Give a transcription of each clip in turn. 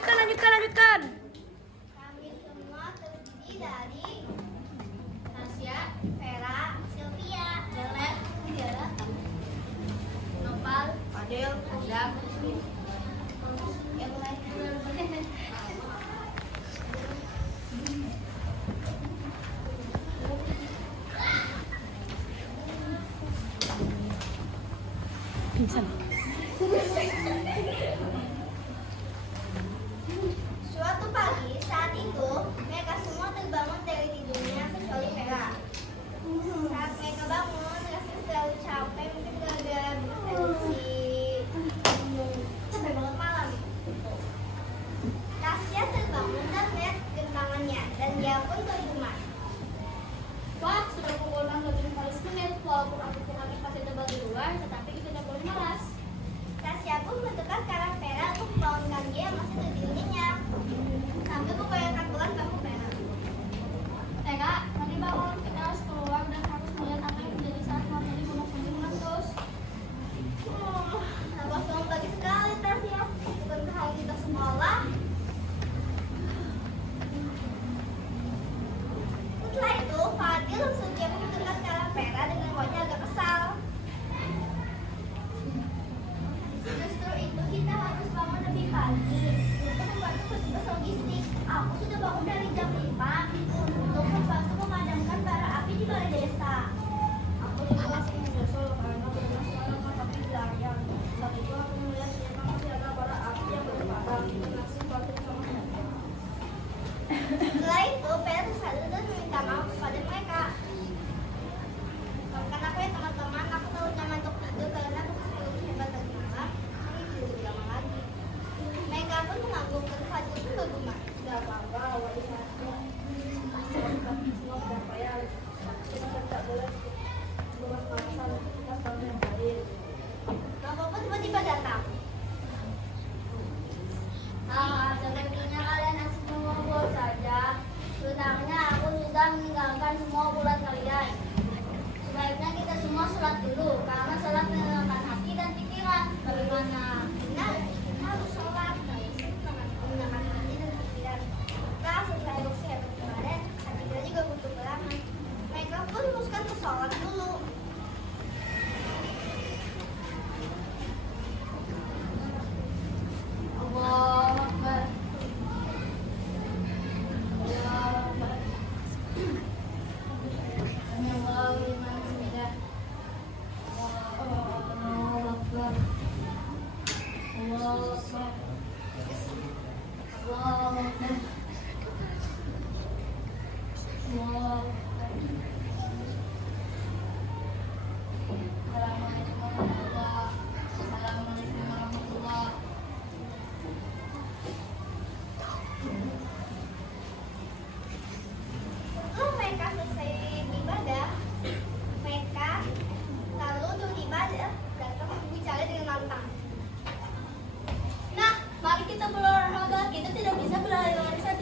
lanjutkan. Kami semua terdiri dari Tasya, Vera, Sylvia, Delek, Tiara, Nopal, Fadil, Adam, yang lain. Pingsan. Suatu pagi saat itu mereka semua terbangun dari tidurnya kecuali Vera. Saat mereka bangun, mereka terlalu capek mungkin gara-gara bertensi sampai banget malam. Tasya terbangun dan melihat gentangannya dan dia pun bergumam. Wah, sudah pukul 6:15 menit. Walaupun aku masih tebal di luar, tetapi itu tidak boleh malas. Tasya pun mendekat ke arah Vera untuk membangunkan dia yang masih tertidur nyenyak. Sambil membayangkan bulan bangun Vera. Tega, mari bangun. Kita harus keluar dan harus melihat apa yang terjadi saat kami di Gunung Sumbing meletus. Nafas kamu pagi sekali Tasya. Bukankah hari kita sekolah? Setelah itu, Fadil langsung dia pun mendekat ke arah Vera dengan wajah agak kesal. Justru itu kita harus bangun lebih pagi untuk membantu petugas logistik. Aku sudah bangun dari jam 5 untuk membantu memadamkan bara api di balai desa. Aku juga masih menyusul karena bermasalah tapi dilarang. Saat itu aku melihat ternyata masih ada bara api yang belum padam. Nasib Fatin sama Nanda. Setelah itu, Vera tersadar dan meminta maaf kepada mereka. Maafkan aku ya teman-teman, aku tahu nyaman untuk tidur karena aku selalu hebat tadi malam. Kami tidur lebih lama lagi. Mereka pun mengangguk dan Fadil pun bergumam. Tidak apa-apa, wali saya. Kami semua sudah payah. Kita tidak boleh bermasalah. Kita selalu yang baik. Bapak pun tiba-tiba datang. Sepertinya kalian asik mengobrol saja. Sebenarnya aku sudah meninggalkan semua bulan kalian. Sebaiknya kita semua sholat dulu, karena sholat menenangkan hati dan pikiran. Bagaimana? Benar, kita harus sholat. Menenangkan hati dan pikiran. Kita setelah erupsi hebat kemarin, hati kita juga butuh gerangan. Mereka pun memutuskan untuk sholat dulu. Allah Akbar. Allah Akbar. Allah liman hamidah. Allah Akbar. Allah Akbar. Allah Akbar. Allah Akbar. Assalamualaikum warahmatullahi. Assalamualaikum warahmatullahi. Setelah mereka selesai beribadah, mereka lalu beribadah datang berbicara dengan lantang. Nah, mari kita berolahraga. Kita tidak bisa berlari-lari saja.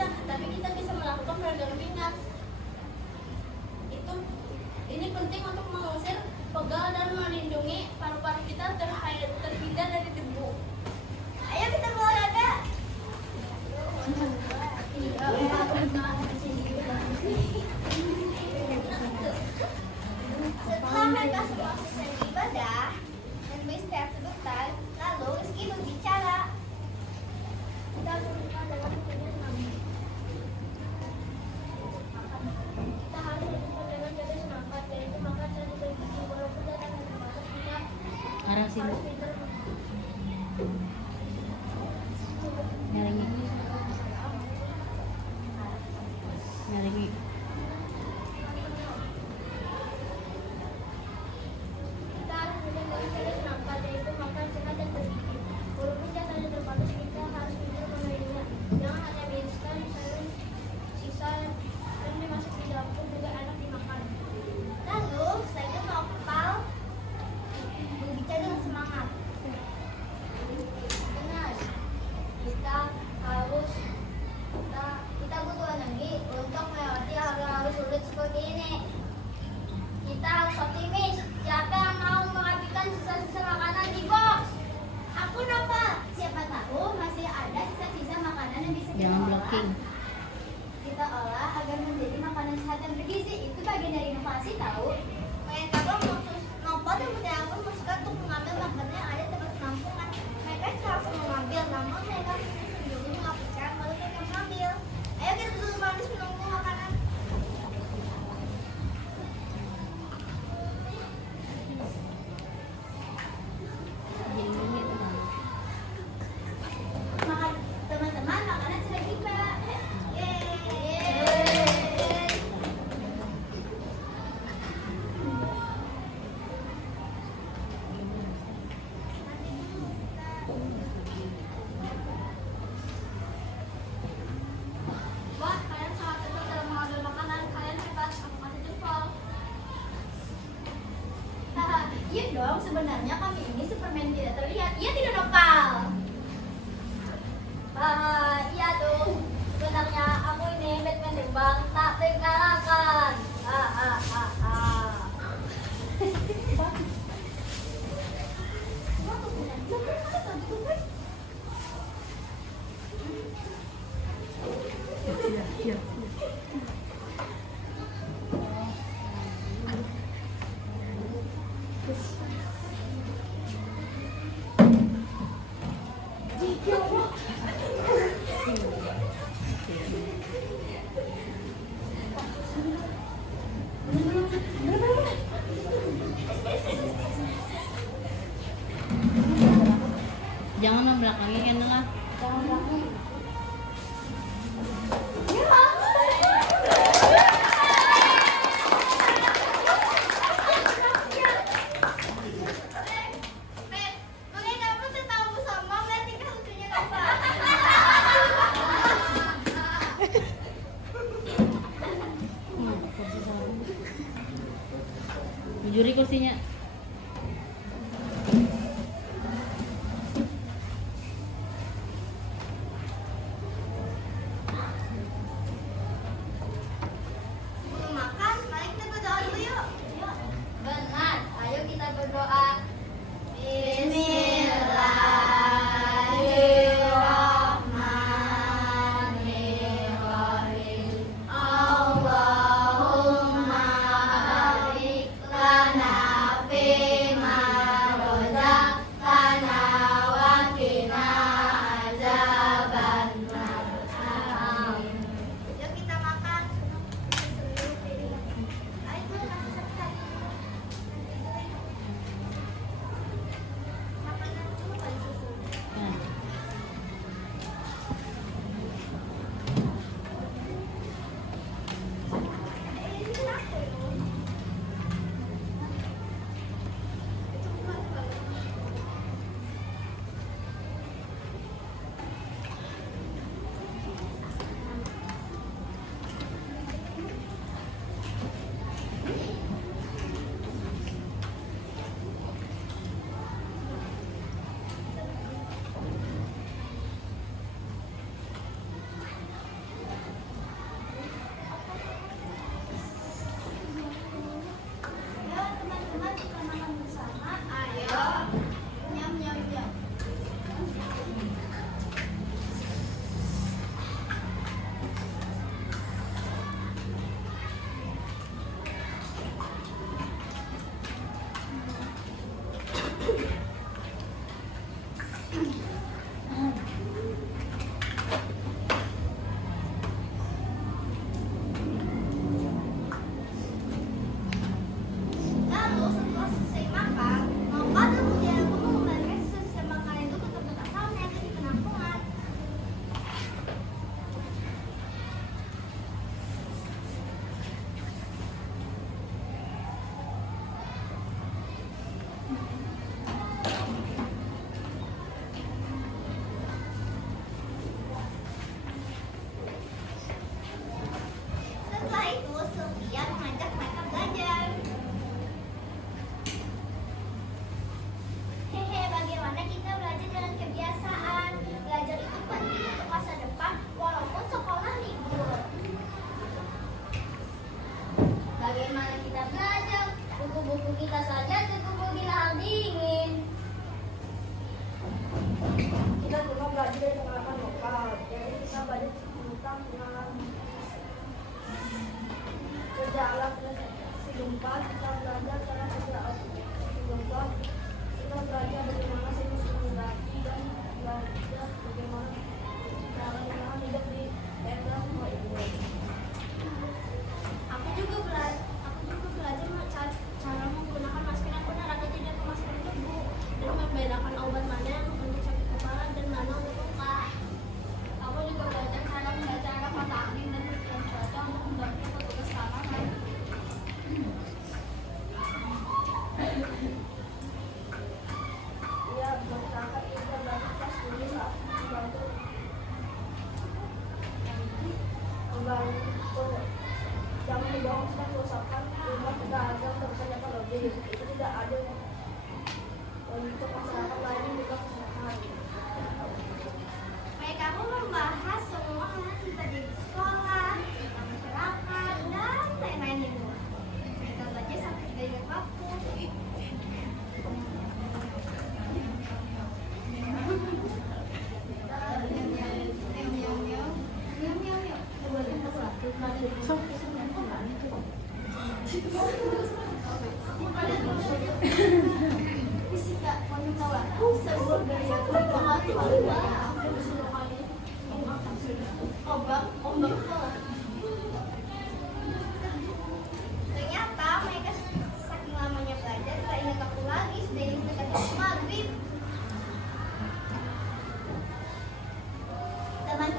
sebenarnya kami ini Superman tidak terlihat. Ia tidak nopal. Iya tuh. Sebenarnya aku ini Batman terbang tak terkalahkan. Jangan membelakangi kan tengah. Jangan belakang. Makanya kamu setahu sama melihat tingkah lucunya Kakak. Juri kursinya. Sebelum makan, mari kita berdoa dulu yuk. Benar. Ayo kita berdoa. Bismillahirrahmanirrahim. Allahumma barik lana fima razaqtana wa qina azabannar. Amin.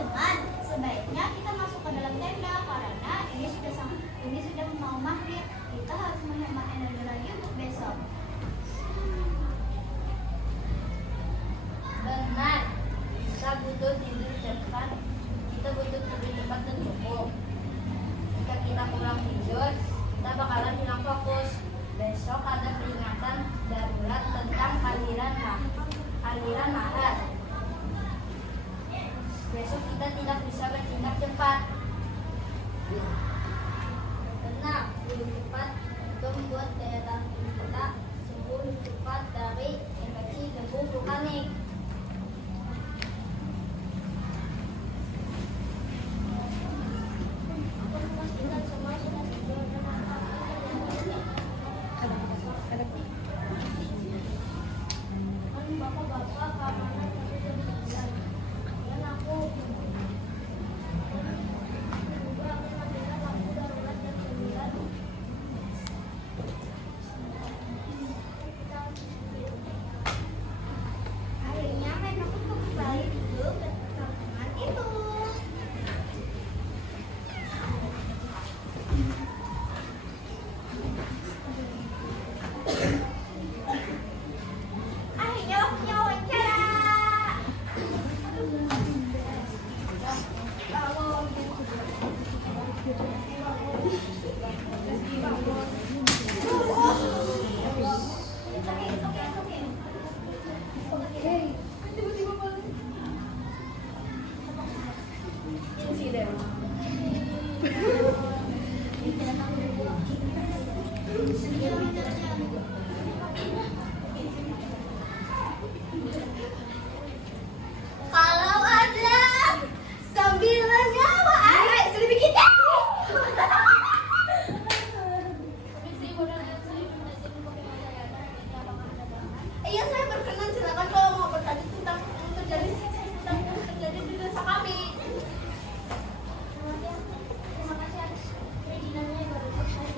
teman-teman, sebaiknya kita masuk ke dalam tenda karena ini sudah mau maghrib. Kita harus menghemat energi lagi untuk besok. Benar. Kita butuh tidur cepat. Kita butuh tidur cepat dan cukup. Jika kita kurang tidur, kita bakalan hilang fokus. Besok ada peringatan darurat tentang aliran lahar. Besok kita tidak bisa bertindak cepat. Tenang, tidur cepat untuk membuat daya tahan tubuh kita sembuh cepat dari infeksi debu vulkanik. Bapak-bapak, keamanan satu jam 9. Dan aku juga akan matikan lampu darurat jam 9. Akhirnya mereka pun kembali duduk ke perkampungan itu. Akhirnya waktunya wawancara. Kalau ada 9 nyawa, ayo selipin kita. Iya, saya berkenan. Silakan kalau mau bertanya tentang yang terjadi di desa kami. Terima kasih atas perizinannya yang baru saya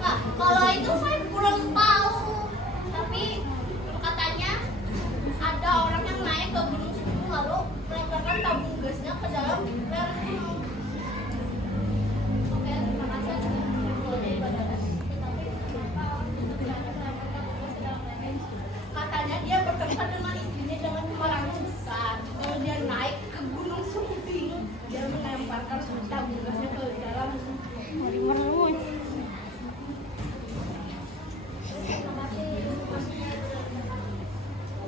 Nah, kalau itu saya kurang tahu. Tapi katanya ada orang yang naik ke gunung Sumbing lalu melemparkan tabung gasnya ke dalam lereng gunung. Oke, terima kasih atas perizinannya. Tetapi kenapa untuk berada melemparkan tugas ke dalam lereng? Katanya dia berkata dengan istrinya dengan kemarahan besar. Kalau dia naik ke gunung Sumbing, dia melemparkan tabung gasnya ke dalam Terima kasih informasinya.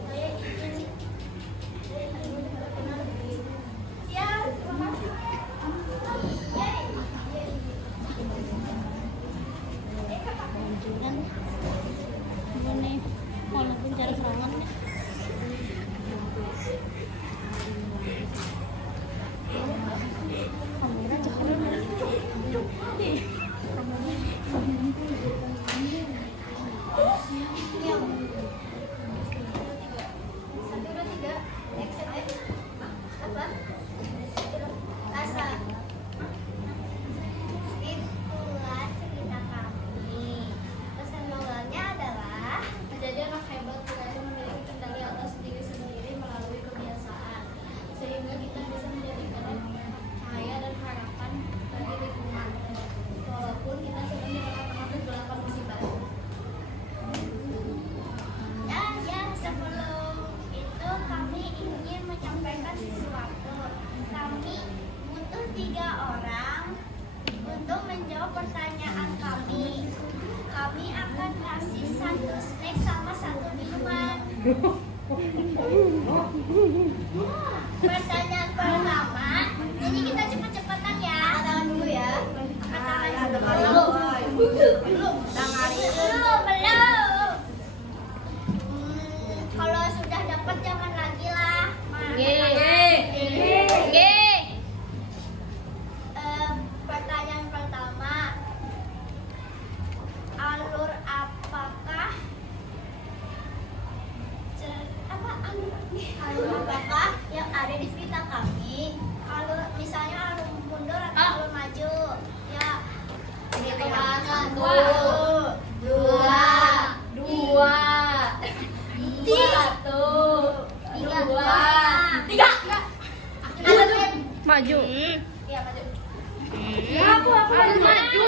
Saya izin berkenan di ya. Terima kasih. Kan ini walaupun cara serangan nih. Kamera jauh. Satu, dua, tiga. Action, apa? Rasa. Itulah cerita kami. Pesan moralnya adalah Menjadi anak hebat berarti memiliki kendali atas diri sendiri melalui kebiasaan, sehingga kita bisa menjadi cahaya dan harapan bagi lingkungan, walaupun kita sedang di tengah-tengah kegelapan musibah. ya sebelum itu kami ingin menyampaikan sesuatu. Kami butuh 3 orang untuk menjawab pertanyaan kami. Kami akan kasih 1 snack sama 1 minuman. Pertanyaan pertama, jadi kita cepet-cepetan ya. Tangan dulu ya. Tangan dulu. Belum. Kalau sudah dapat jangan lagi lah. Pertanyaan pertama, alur apakah yang ada di sekitar kami? Alur misalnya alur mundur atau alur maju? Ya. Hitungan 1, 2, 3, 2, maju. Iya, maju. Ya, aku alur maju.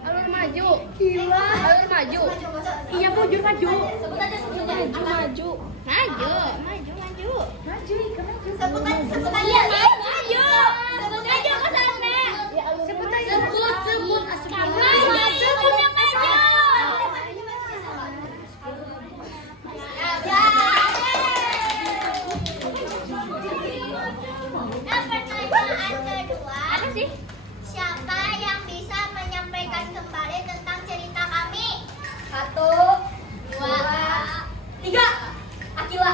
Alur maju. Gila. Alur maju. Iya, bujur maju. Sebut aja sebutnya. Maju. Maju. Sebut aja. Iya, maju. Sebut aja Mas Asme. Sebut aja. Sebut. Maju, punya maju. Nah, pertanyaan kedua. Apa sih? Siapa yang bisa menyampaikan kembali tentang cerita kami? 1, 2, 3. Akila.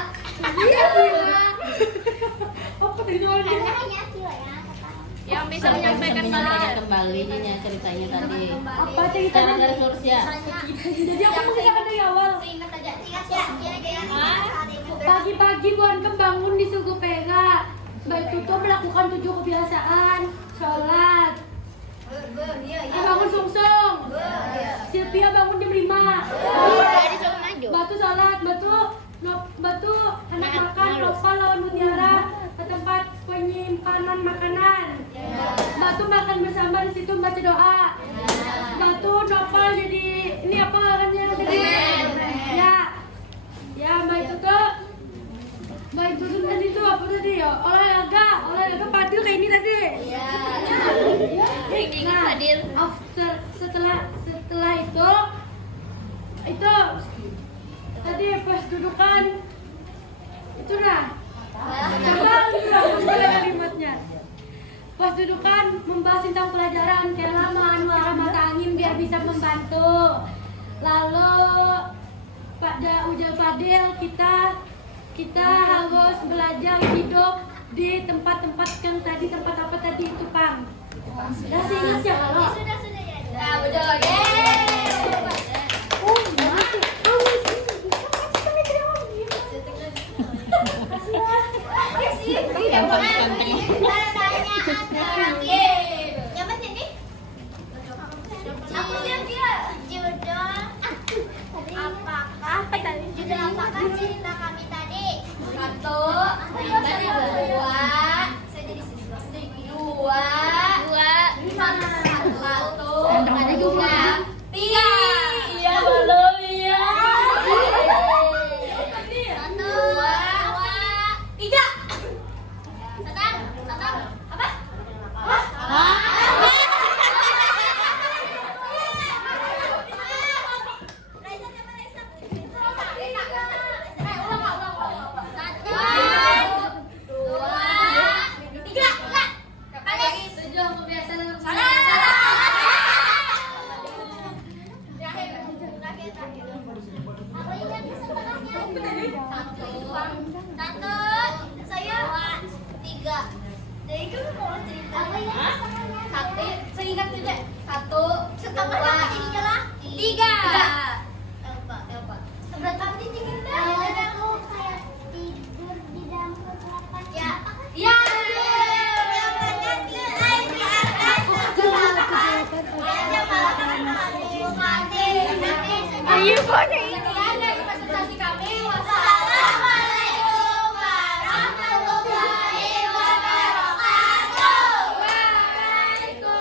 Apa tujuannya? Karena hanya Akila ya. Yang bisa menyampaikan kembali nih ceritanya tadi. apa Cara ceritanya? dari Surya. Jadi aku mengisahkan dari awal. Ingat aja. Ingat ya, kira-kira hari ini Pagi-pagi Buan bangun di Suku Pera. Baik itu melakukan 7 kebiasaan. Sholat. Dia bangun sungsung. Sylvia bangun jam 5. Batu sholat, batu anak makan, Nopal lawan Mutiara ke tempat penyimpanan makanan. Batu makan bersama di situ baca doa. Batu Nopal jadi ini apa namanya tadi? Ya, Mbak itu tuh. Mbak itu tuh tadi tuh apa tadi ya? Olahraga Fadil kayak ini tadi. Nah, setelah itu tadi pas dudukan itu nah kalimatnya pas dudukan membahas tentang pelajaran kealaman warna mata angin biar bisa membantu. Lalu pada ujar Fadil kita harus belajar hidup di tempat-tempat yang tadi tempat apa tadi itu Pang. Sudah sih ingat ya kalau sudah ya. Nah, betul. Yeay. Pertanyaan terakhir. Yang penting nih. Aku Sylvia. Judul apakah cerita